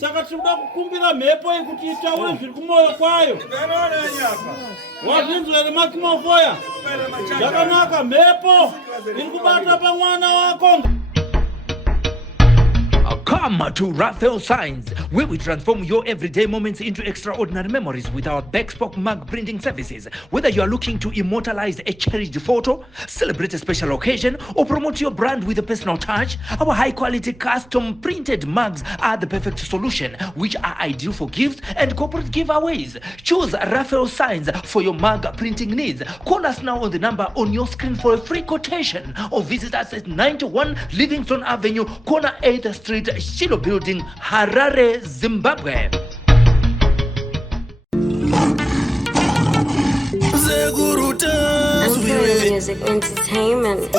Saka tinoda kukumbira mhepo yekuti itaure zviri kumwoyo kwayo. Wazvinzwa makimofoya? Zvakanaka, mhepo iri kubata pamwana wako. Come to Raphael Signs, where we transform your everyday moments into extraordinary memories with our bespoke mug printing services. Whether you are looking to immortalize a cherished photo, celebrate a special occasion, or promote your brand with a personal touch, our high-quality custom printed mugs are the perfect solution, which are ideal for gifts and corporate giveaways. Choose Raphael Signs for your mug printing needs. Call us now on the number on your screen for a free quotation, or visit us at 91 Livingstone Avenue, corner 8th Street, Shilo Building, Harare, Zimbabwe. Music entertainment.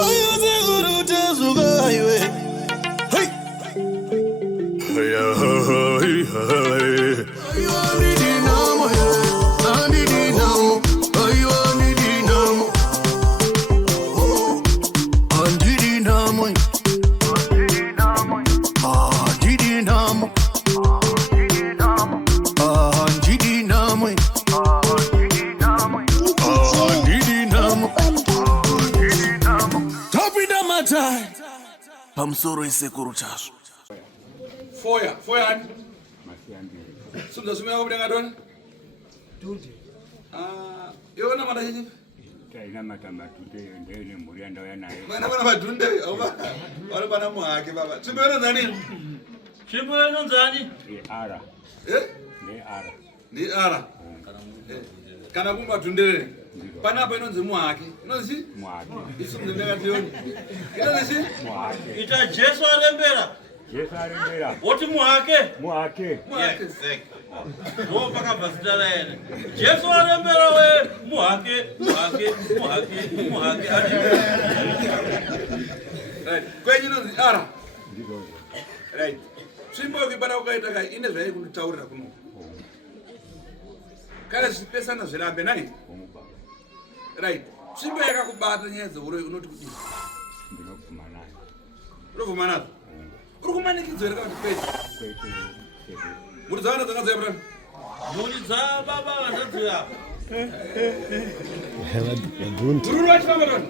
Pamsoro isekuru chazo. Foya ani? Sunda sumea ubudenga dona? Tunde. Yona mata chichi? Taina mata matunde ndene murianda yanaye. Mwana matunde oba. Wale bana muhake baba. Chimbono nzani? Chimbono nzani? Ara. Ni ara. Kana kumba tundere. Pana apa inonzi muhake. Inonzi? Muhake. Isumze ndakationi. Inonzi? Muhake. Ita Jesu arembera. Jesu arembera. Woti muhake? Muhake. Yes. No paka basitara ene. Jesu arembera we muhake. Right. Kwenye inonzi ara. Ndizo. Right. Simbo kibana ukaita kai ine zvaye kutaurira kuno. Kana zvipesana zvirambe nani? Right. Simbo yakakubata nyaya dzeuro unoti kudini? Ndinoguma nayo. Uroguma nazo? Uri kumanikidzwa here kana kuti kwete? Muri dzavana dzakadzaya purani? Muri dzababa vandadzira. Gururu vachifamba purani?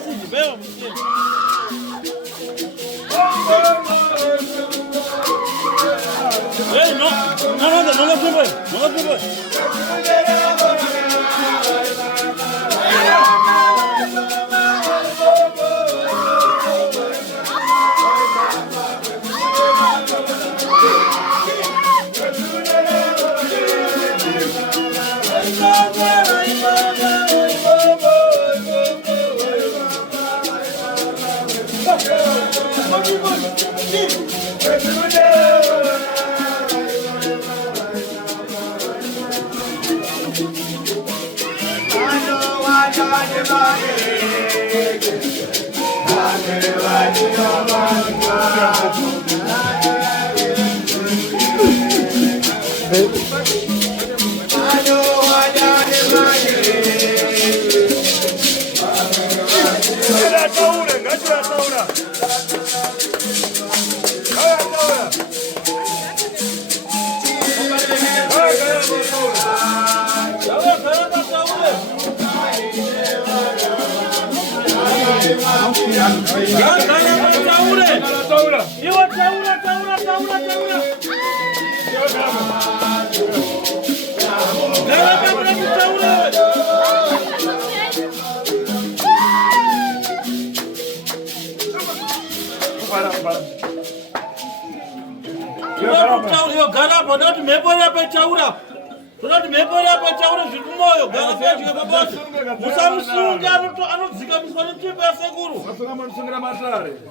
sisi beba msikie. Hey, no play.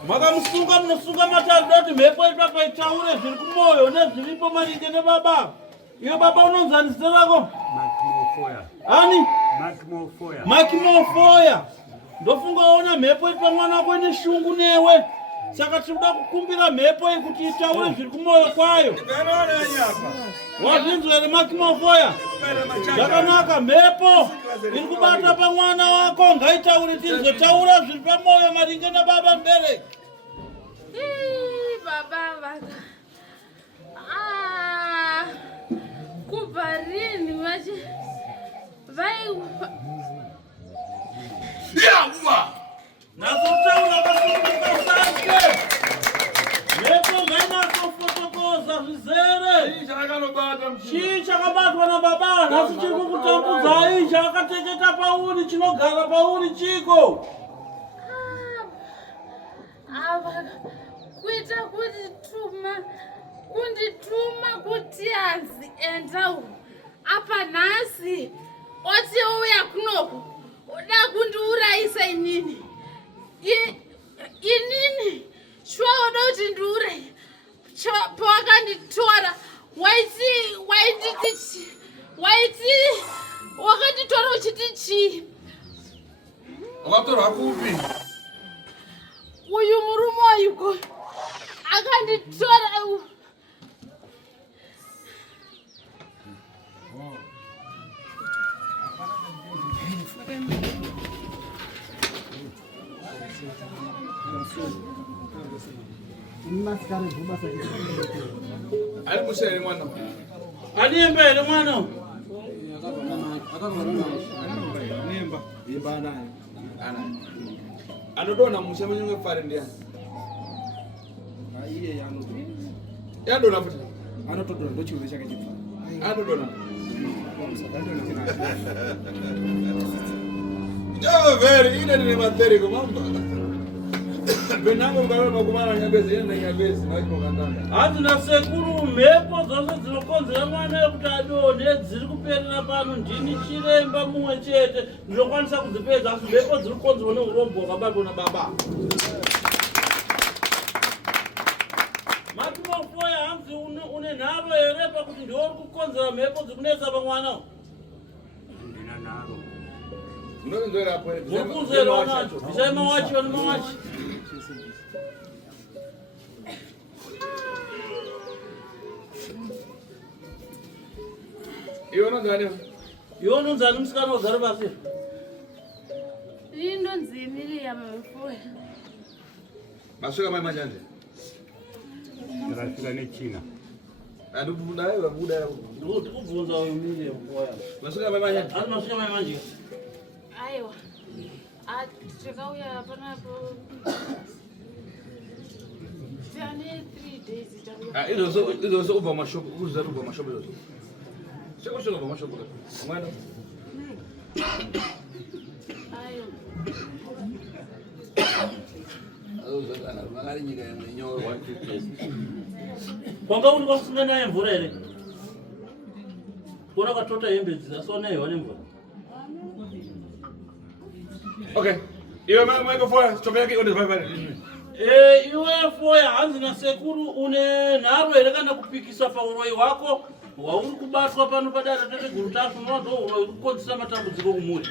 Makamusunga munosunga matari doti mhepo ipapa itaure zviri kumoyo nezviripo maringe nebaba. Iyo baba unonzani zita rako? Ani? Makimofoya. Ndofunga waona mhepo ipa mwana wako ine shungu newe. Saka tinoda kukumbira mhepo iyi kuti itaure zviri kumoyo kwayo. Wazvinzwa here Makimofoya? Zvakanaka, mhepo iri kubata pamwana wako ngaitaure tizotaura zviri pamoyo maringe nababa mubereki. Baba. Kubarini machi. Vai. Yawa! Nazotaura kasumbuka sake. Mhepo ngainasofotokoza zvizere. Chii chakabatwa nababa nhasi chiri kukutambudzai chakateketa pauri chinogara pauri chiko. Kuita kundituma kuti anzi enda apa nhasi oti uya kunoku uda kundiurayisa inini shuwa uda kuti ndiuraye pawakanditora waiti wakanditora uchiti chii? Wakatorwa kupi? Uyu murume wayuko akanditora. Ali mushere mwana. Ali mbele mwana. Nemba. Ibana. Anodona mushe mwenye fare ndiani. Iye yanodona. Yadona futi. Anotodona ndochiwe chake chifa. Anodona. Jawa veri ine ni materi komamba. Benango ngalo makumana nyabezi ende nyabezi na iko kandanda. Hazina sekuru mhepo dzose dzinokonzera mwana kuti adonhe dziri kuperera pano ndini chiremba mumwe chete ndinokwanisa kudzipedza asi mhepo dziri kukonzerwa neurombo hwakabatwa nababa. Makimofoya hanzi une nharo here pakuti ndiwe uri kukonzera mhepo dziri kunetsa pamwana? Ndina nharo. Ndinonzwera hapo. Zvokunzerawo nacho. Bvisai mawachi vane mawachi. Iwe unonzani? Iwe unonzani musikana wagara pasi? Indonzi Emilia Mamefoya. Masweka mai majanje. Ndakasvika nechina. Andikudai wabuda. Ndikuti kubvunza uyu Emilia Mamefoya. Masweka mai majanje. Ari masweka mai manje? Aiwa. Tikauya panapo. Tiane 3 days itauya. Izo ubva mashopo, uzari ubva mashopo izo. Cheko ubva mashopo. Mwana. Ayo. Uzakana magari nyika yamwenyo 150. Kwanga uri kwakusunga naye mvura ere? Kona katota hembe dzasona iwane mvura. Okay. Iwe mweko foya, chope yake ode vai. Iwe foya hanzi na sekuru une nharo ere kana kupikiswa pauroi wako wauri kubatwa pano padara tete gurutafu ndo uroi kukonzesa matambudziko kumuri.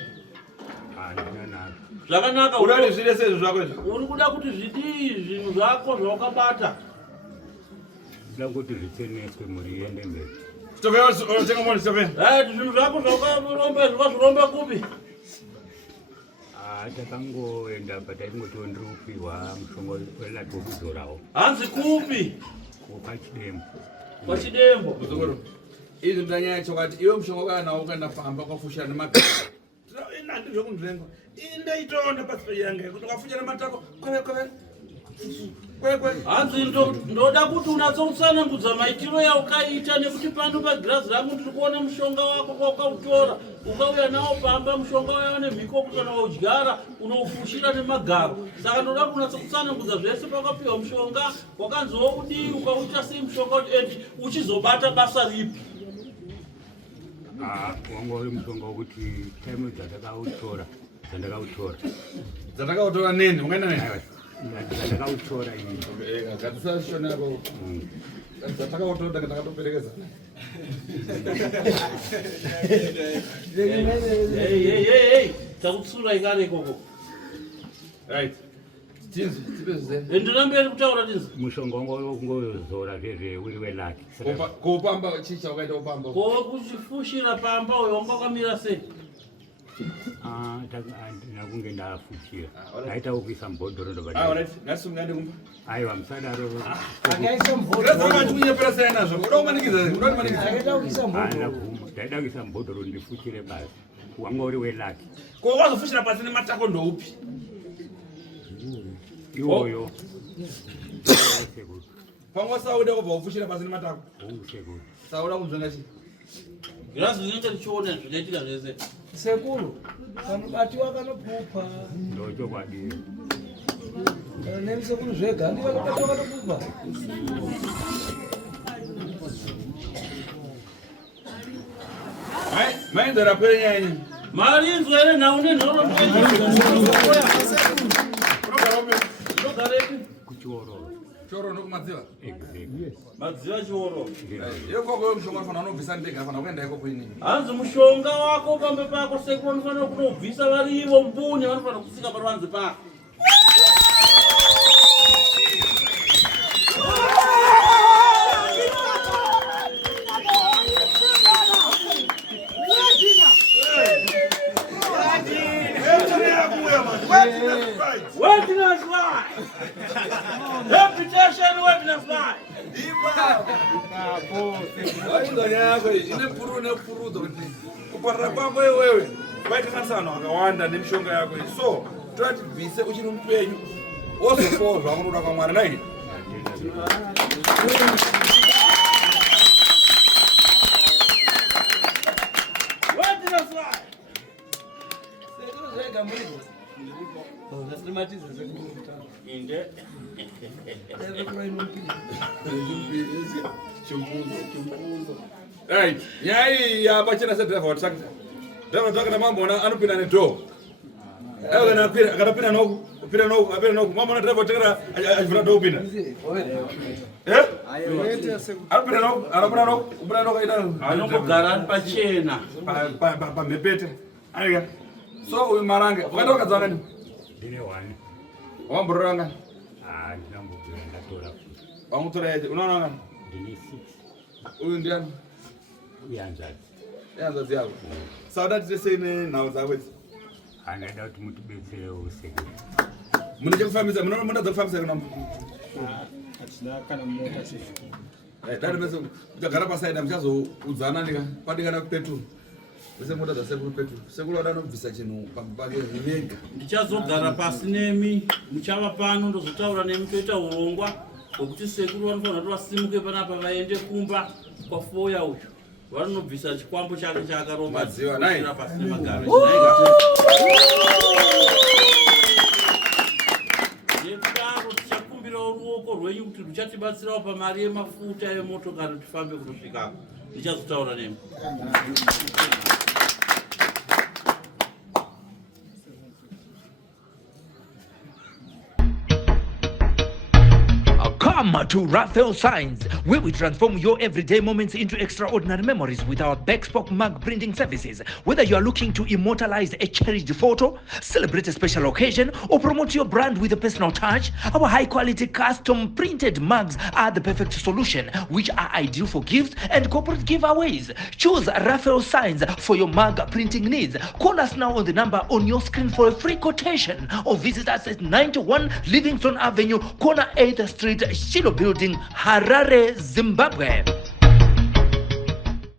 Zvakanaka urari zvire sezvo zvako izvo. Uri kuda kuti zvidii zvinhu zvako zvawakabata. Nda kuti zvitseneswe muri yende mberi. Chope yako tenga moni chope. Zvinhu zvako zvawakazviromba zvakazviromba kupi? Takangoenda pataingoti ndiri kupiwa mushonga welati wekuzorawo. Hanzi kupi? Pachidembo. Pachidembo. Kuzokoro. Izvi ndanyaya chokati iwe mushonga kana ukanda pamba kwafushira nemagara. Ina ndizvo kunzvengo. Indaitoona pasi yangu kuti kwafushira nematako. Kwe. Hanzi ndoda kuti unatsotsanangudza maitiro yaukaita nekuti pano pagirazi rangu ndiri kuona mushonga wako kwakautora ukauya nawo pamba mushonga wayo nemhiko kuti kana waudyara unofushira nemagaro. Saka ndoda kuti unatsotsanangudza zvese pakapiwa mushonga wakanziwo kudii ukauita sei mushonga kuti uchizobata basa ripi. Wanga uri mushonga wekuti taimu dzandakautora neni ungaenda neni? Ndakautora ini. Gatisashona yako. Dzatakautora ndakatoperekeza. Hey. Takutsura ikare ikoko. Right. Tinzi, tipezeze. Ndinamberi kutaura tinzi. Mushonga wanga wekungozora zvezve uri welaki. Kupamba chicha wakaita kupamba. Kuchifushira pamba uyo wanga wakamira sei? Nakunge ndafushira. Ndaita ukuisa mubhodhoro ndobva. Alright. Ngasungande kumba. Aiwa musadaro. Akaisa mubhodhoro. Ndazama chimunyepera sei nazvo. Unomanikiza. Akaita ukuisa mubhodhoro. Ndaida kuisa mubhodhoro ndifushire basi. Wanga uri welaki. Ko wazofushira pasi nematako ndoupi? Iwoyo. Pangwa sauda kubva ufushira pasi nematako. Sekuru. Sauda kunzvenga chi? Girazi rinenge richiona zvinoitika zvese. Sekuru, kanobatiwa kanopupa. Ndochokwadi. Nemisekuru zvega ndiva kanobatiwa kanopupa. Maenzera penyanyi. Marinzwa ere nhau nenhoro Kuchioro. Choro ndokumadziva? Exactly. madziva chioro. Yekoko mushonga unofana unobvisa ndega afana kuenda ikoko ini. Hanzi mushonga wako pambe pako sekuru unofanira kunobvisa varivo mbune vanofanira kusika paruvanze pako. Witness lie. Reputation witness lie. Wainganya yako ine puru nepurudza kuti kuparira kwako iwewe vaikakasana vanhu vakawanda nemishonga yako iyi. So toti bvise uchiri mupenyu wozofawo zvamunoda kwaMwari nai. Witness lie. Sekuru zvega muripo. Ngasimatize sekuru kutanga. Inde. Right. Nyaya yapachena sedriver watractor. Driver watractor mamona anopinda nedoo. Akapinda noku, kupinda noku. Mamona driver watractor achivhura doo kupinda. Anopinda noku aita. Anongogara pachena. Pamhepete. Aika. So uyu marange, wakati wakadzana ni? Ndine wani. Wamborora ngani? Ndinambobvira ndatora. Wamutora yaje, unaona ngani? Ndine 6. Uyu ndiani? Uyanzati. Yanzadzi yako. Sauda tise ine nhau dzako idzi. Ndaida kuti mutibetserewo sekuru. Mune chekufambisa, munoda dzekufambisa kuna mbu. Hatina kana mota sefu. Dare bese, kuchagara pasaida muchazoudzana ndika, padika na kupetu. Ese mota zasekuru petu. Sekuru adanobvisa chinhu pambage vega. Ndichazogara pasi nemi, muchava pano ndozotaura nemi toita urongwa hwekuti sekuru vanofanira kuti vasimuke panapa vaende kumba kwafoya uyu. Vanobvisa chikwambo chake chaakaromba Madziva nai. pasi nemagara. Nekudaro tichakumbirawo ruoko rwenyu kuti ruchatibatsirawo pamari yemafuta emotokari tifambe kunosvikako. Ndichazotaura nemi. Come to Raphael Signs, where we transform your everyday moments into extraordinary memories with our Bespoke mug printing services. Whether you are looking to immortalize a cherished photo, celebrate a special occasion, or promote your brand with a personal touch, our high-quality custom printed mugs are the perfect solution, which are ideal for gifts and corporate giveaways. Choose Raphael Signs for your mug printing needs. Call us now on the number on your screen for a free quotation, or visit us at 91 Livingston Avenue, corner 8th Street, Shilo Building, Harare, Zimbabwe.